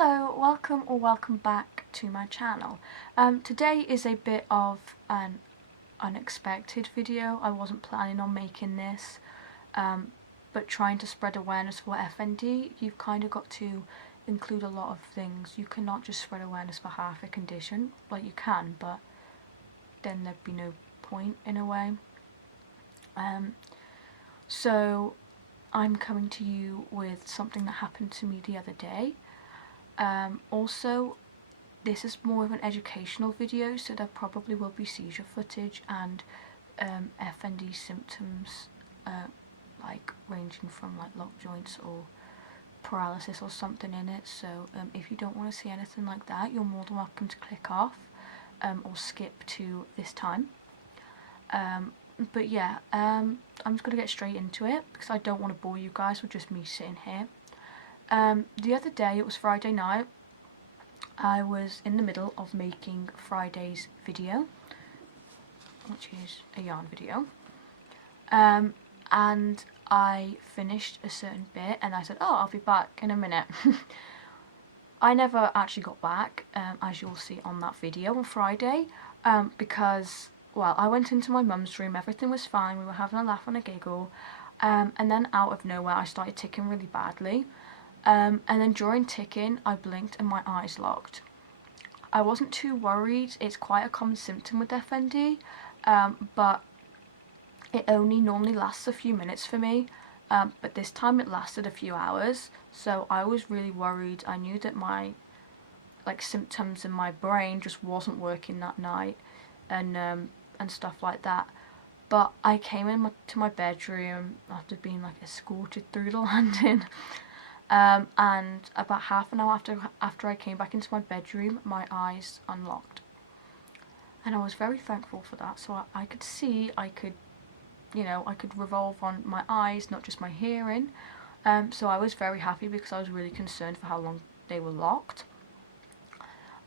Hello, welcome or welcome back to my channel. Today is a bit of an unexpected video. I wasn't planning on making this, but trying to spread awareness for FND, you've kind of got to include a lot of things. You cannot just spread awareness for half a condition. Like, you can, but then there'd be no point in a way. So I'm coming to you with something that happened to me the other day. Also, this is more of an educational video, so there probably will be seizure footage and FND symptoms, like ranging from like lock joints or paralysis or something in it. So if you don't want to see anything like that, you're more than welcome to click off or skip to this time. But yeah, I'm just going to get straight into it because I don't want to bore you guys with just me sitting here. The other day, it was Friday night, I was in the middle of making Friday's video, which is a yarn video, and I finished a certain bit and I said, oh, I'll be back in a minute. I never actually got back, as you'll see on that video on Friday, because, well, I went into my mum's room, everything was fine, we were having a laugh and a giggle, and then out of nowhere I started ticking really badly. And then during ticking, I blinked and my eyes locked. I wasn't too worried. It's quite a common symptom with FND, but it only normally lasts a few minutes for me. But this time it lasted a few hours, so I was really worried. I knew that my symptoms in my brain just wasn't working that night, and stuff like that. But I came to my bedroom after being escorted through the landing. And about half an hour after I came back into my bedroom, my eyes unlocked. And I was very thankful for that, so I could see, I could revolve on my eyes, not just my hearing. So I was very happy because I was really concerned for how long they were locked.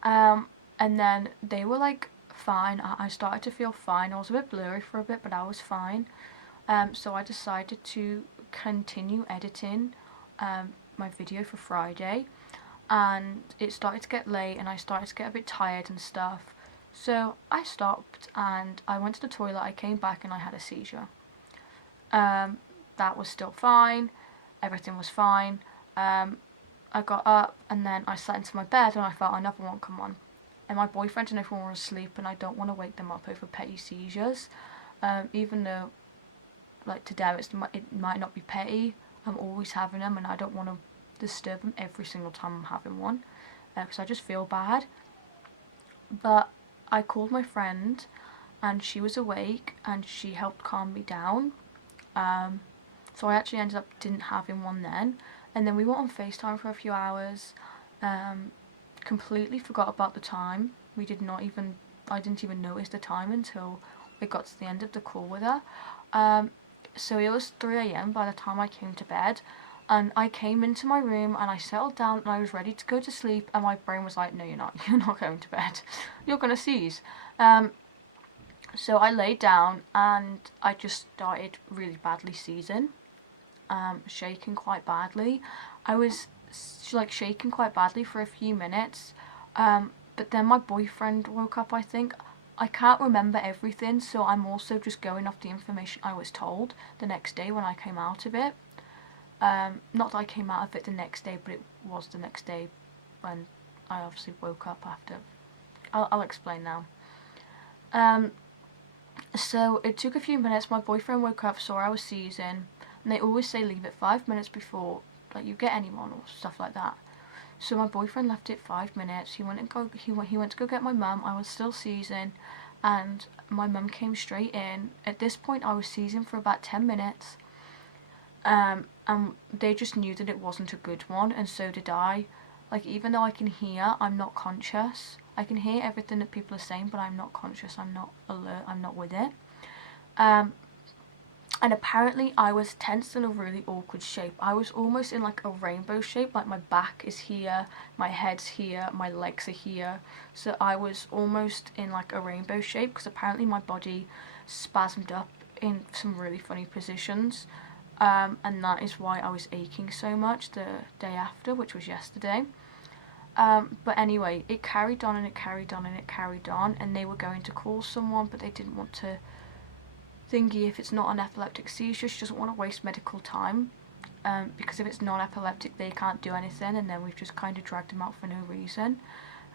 And then they were fine. I started to feel fine. I was a bit blurry for a bit, but I was fine. So I decided to continue editing my video for Friday, and it started to get late and I started to get a bit tired and stuff, so I stopped and I went to the toilet. I came back and I had a seizure. That was still fine, everything was fine. I got up and then I sat into my bed and I felt another one come on, and my boyfriend and everyone were asleep and I don't want to wake them up over petty seizures, even though to them it might not be petty. I'm always having them and I don't want to disturb them every single time I'm having one, because I just feel bad. But I called my friend and she was awake and she helped calm me down. So I actually ended up didn't having one then, and then we went on FaceTime for a few hours. Completely forgot about the time. I didn't even notice the time until we got to the end of the call with her. So it was 3 AM by the time I came to bed, and I came into my room and I settled down and I was ready to go to sleep, and my brain was like, no, you're not going to bed, you're gonna seize. So I laid down and I just started really badly seizing, shaking quite badly. I was shaking quite badly for a few minutes, but then my boyfriend woke up, I think. I can't remember everything, so I'm also just going off the information I was told the next day when I came out of it. Not that I came out of it the next day, but it was the next day when I obviously woke up after. I'll explain now. So it took a few minutes. My boyfriend woke up, saw I was seizing, and they always say leave it 5 minutes before you get anyone or stuff like that. So my boyfriend left it 5 minutes. He went to go get my mum. I was still seizing, and my mum came straight in. At this point, I was seizing for about 10 minutes, and they just knew that it wasn't a good one, and so did I. Even though I can hear, I'm not conscious. I can hear everything that people are saying, but I'm not conscious. I'm not alert. I'm not with it. And apparently I was tensed in a really awkward shape. I was almost in a rainbow shape, my back is here, my head's here, my legs are here. So I was almost in a rainbow shape because apparently my body spasmed up in some really funny positions. And that is why I was aching so much the day after, which was yesterday. But anyway, it carried on and it carried on and it carried on, and they were going to call someone, but they didn't want to thingy if it's not an epileptic seizure. She doesn't want to waste medical time, because if it's non-epileptic they can't do anything, and then we've just kind of dragged them out for no reason.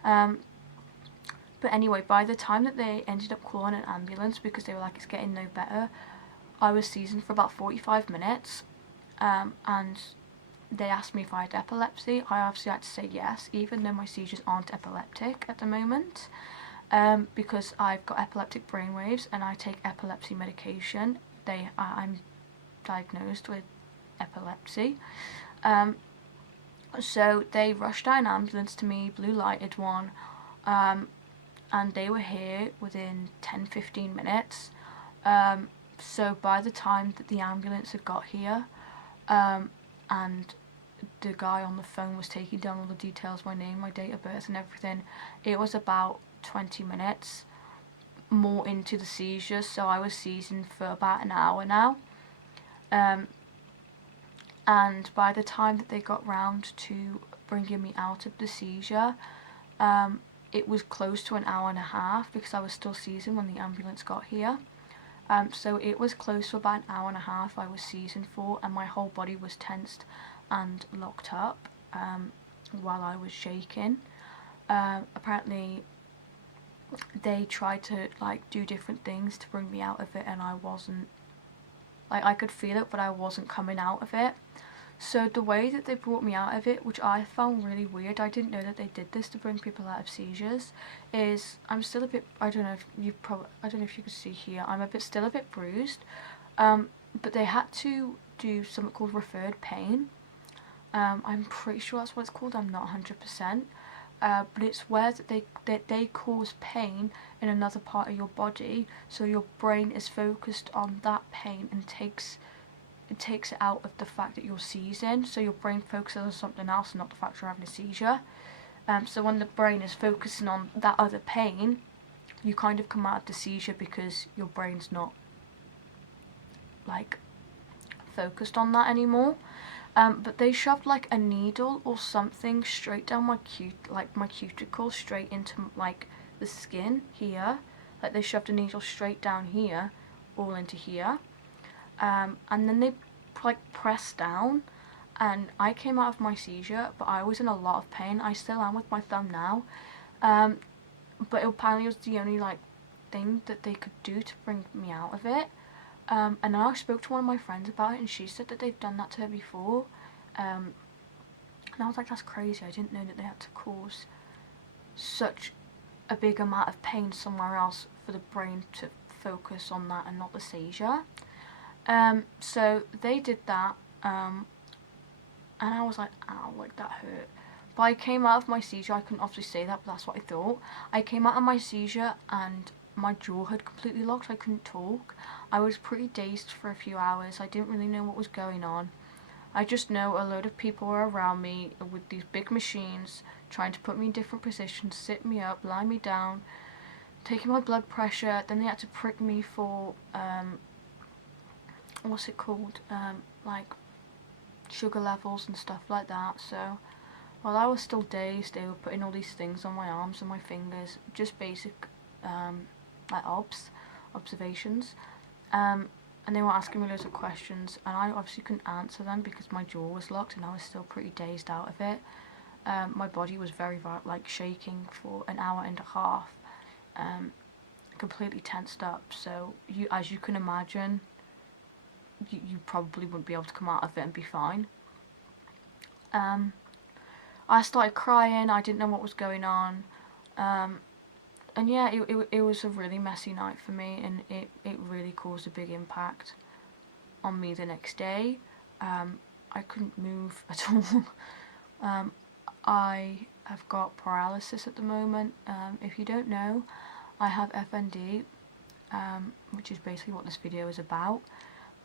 But anyway, by the time that they ended up calling an ambulance because they were like, it's getting no better, I was seizing for about 45 minutes, and they asked me if I had epilepsy. I obviously had to say yes, even though my seizures aren't epileptic at the moment, because I've got epileptic brainwaves and I take epilepsy medication. I'm diagnosed with epilepsy. So they rushed out an ambulance to me, blue lighted one, and they were here within 10-15 minutes. So by the time that the ambulance had got here, and the guy on the phone was taking down all the details, my name, my date of birth and everything, it was about 20 minutes more into the seizure, so I was seizing for about an hour now. And by the time that they got round to bringing me out of the seizure, it was close to an hour and a half, because I was still seizing when the ambulance got here. So it was close to about an hour and a half I was seizing for, and my whole body was tensed and locked up while I was shaking. Apparently they tried to like do different things to bring me out of it, and I wasn't, like, I could feel it but I wasn't coming out of it. So the way that they brought me out of it, which I found really weird, I didn't know that they did this to bring people out of seizures, is I'm still a bit, I don't know if you could see here, I'm still a bit bruised, but they had to do something called referred pain. I'm pretty sure that's what it's called, I'm not 100%, but it's where they cause pain in another part of your body, so your brain is focused on that pain and takes it out of the fact that you're seizing, so your brain focuses on something else, not the fact you're having a seizure. So when the brain is focusing on that other pain, you kind of come out of the seizure because your brain's not like focused on that anymore. But they shoved like a needle or something straight down my cuticle, straight into like the skin here. Like they shoved a needle straight down here, all into here. And then they like pressed down, and I came out of my seizure, but I was in a lot of pain. I still am with my thumb now, but apparently it was the only like thing that they could do to bring me out of it. And then I spoke to one of my friends about it, and she said that they've done that to her before, and I was like, that's crazy, I didn't know that they had to cause such a big amount of pain somewhere else for the brain to focus on that and not the seizure. So they did that, and I was like, ow, like that hurt. But I came out of my seizure, I couldn't obviously say that, but that's what I thought. I came out of my seizure and my jaw had completely locked, I couldn't talk. I was pretty dazed for a few hours, I didn't really know what was going on. I just know a load of people were around me with these big machines, trying to put me in different positions, sit me up, lie me down, taking my blood pressure, then they had to prick me for, what's it called, like sugar levels and stuff like that. So while I was still dazed, they were putting all these things on my arms and my fingers, just basic like observations, and they were asking me loads of questions, and I obviously couldn't answer them because my jaw was locked and I was still pretty dazed out of it. My body was very like shaking for an hour and a half, completely tensed up. So as you can imagine, you probably wouldn't be able to come out of it and be fine. I started crying, I didn't know what was going on, and yeah, it was a really messy night for me, and it really caused a big impact on me the next day. I couldn't move at all. I have got paralysis at the moment. If you don't know, I have FND, which is basically what this video is about,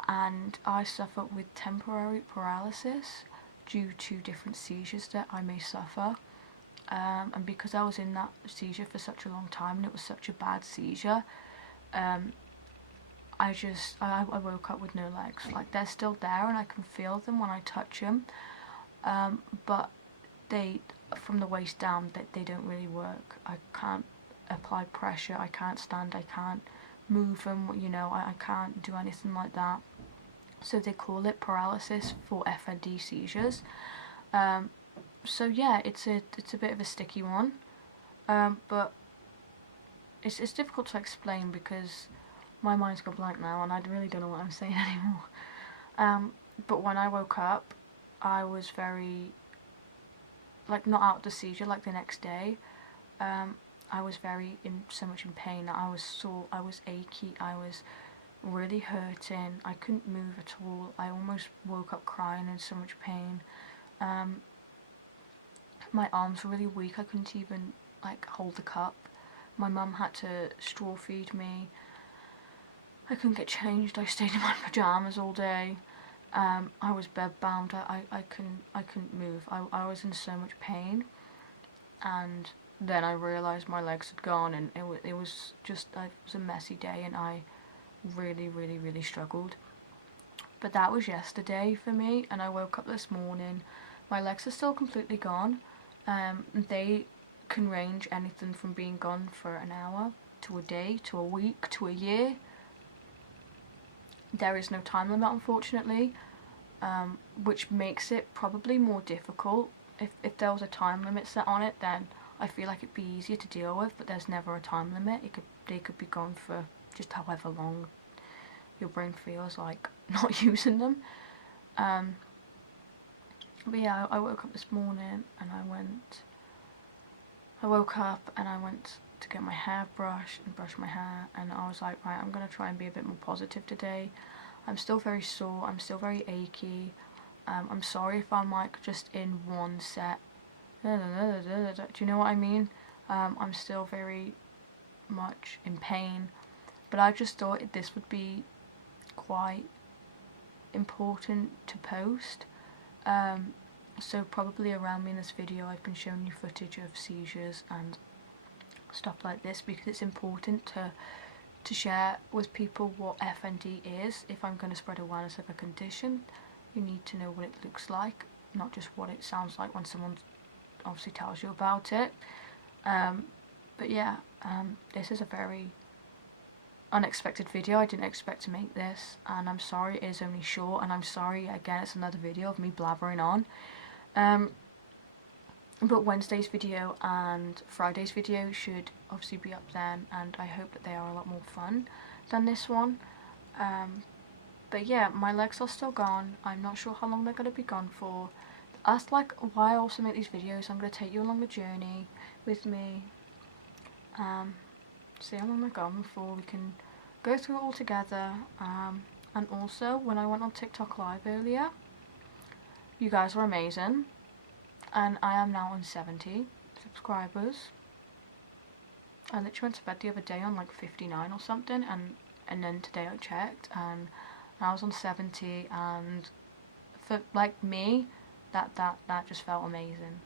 and I suffer with temporary paralysis due to different seizures that I may suffer. And because I was in that seizure for such a long time and it was such a bad seizure, I woke up with no legs. Like, they're still there and I can feel them when I touch them, but from the waist down, that they don't really work. I can't apply pressure, I can't stand, I can't move them, you know, I can't do anything like that. So they call it paralysis for FND seizures. So yeah, it's a bit of a sticky one, but it's difficult to explain because my mind's gone blank now and I really don't know what I'm saying anymore. But when I woke up, I was very, like, not out of the seizure, like the next day. I was so much in pain. I was sore, I was achy, I was really hurting, I couldn't move at all. I almost woke up crying in so much pain. My arms were really weak, I couldn't even, like, hold the cup. My mum had to straw feed me. I couldn't get changed, I stayed in my pyjamas all day. I was bedbound, I couldn't move. I was in so much pain. And then I realised my legs had gone, and it was just, it was a messy day, and I really struggled. But that was yesterday for me, and I woke up this morning. My legs are still completely gone. They can range anything from being gone for an hour, to a day, to a week, to a year. There is no time limit, unfortunately, which makes it probably more difficult. If there was a time limit set on it, then I feel like it'd be easier to deal with, but there's never a time limit. They could be gone for just however long your brain feels like not using them. But yeah, I woke up this morning and I woke up and I went to get my hair brushed and brush my hair, and I was like, right, I'm going to try and be a bit more positive today. I'm still very sore, I'm still very achy. I'm sorry if I'm like just in one set. Do you know what I mean? I'm still very much in pain, but I just thought this would be quite important to post. So probably around me in this video I've been showing you footage of seizures and stuff like this because it's important to share with people what FND is. If I'm going to spread awareness of a condition, you need to know what it looks like, not just what it sounds like when someone obviously tells you about it. But yeah, this is a very unexpected video. I didn't expect to make this, and I'm sorry it is only short, and I'm sorry again it's another video of me blabbering on. But Wednesday's video and Friday's video should obviously be up then, and I hope that they are a lot more fun than this one. But yeah, my legs are still gone. I'm not sure how long they're going to be gone for. That's like why I also make these videos. I'm going to take you along the journey with me. See how long they're gone before we can go through it all together. And also, when I went on TikTok live earlier, you guys were amazing. And I am now on 70 subscribers. I literally went to bed the other day on like 59 or something, and then today I checked and I was on 70, and for like me, that just felt amazing.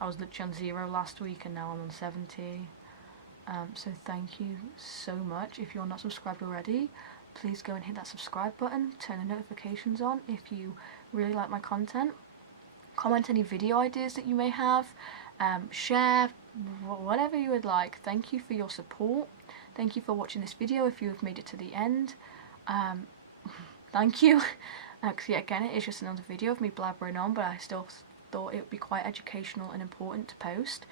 I was literally on 0 last week and now I'm on 70. So thank you so much. If you're not subscribed already, please go and hit that subscribe button, turn the notifications on if you really like my content. Comment any video ideas that you may have, share, whatever you would like. Thank you for your support. Thank you for watching this video if you have made it to the end. Thank you. Because yeah, again, it is just another video of me blabbering on, but I still thought it would be quite educational and important to post.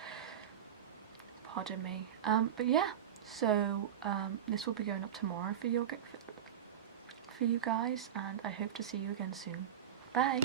Pardon me. But yeah, so this will be going up tomorrow for you guys, and I hope to see you again soon. Bye.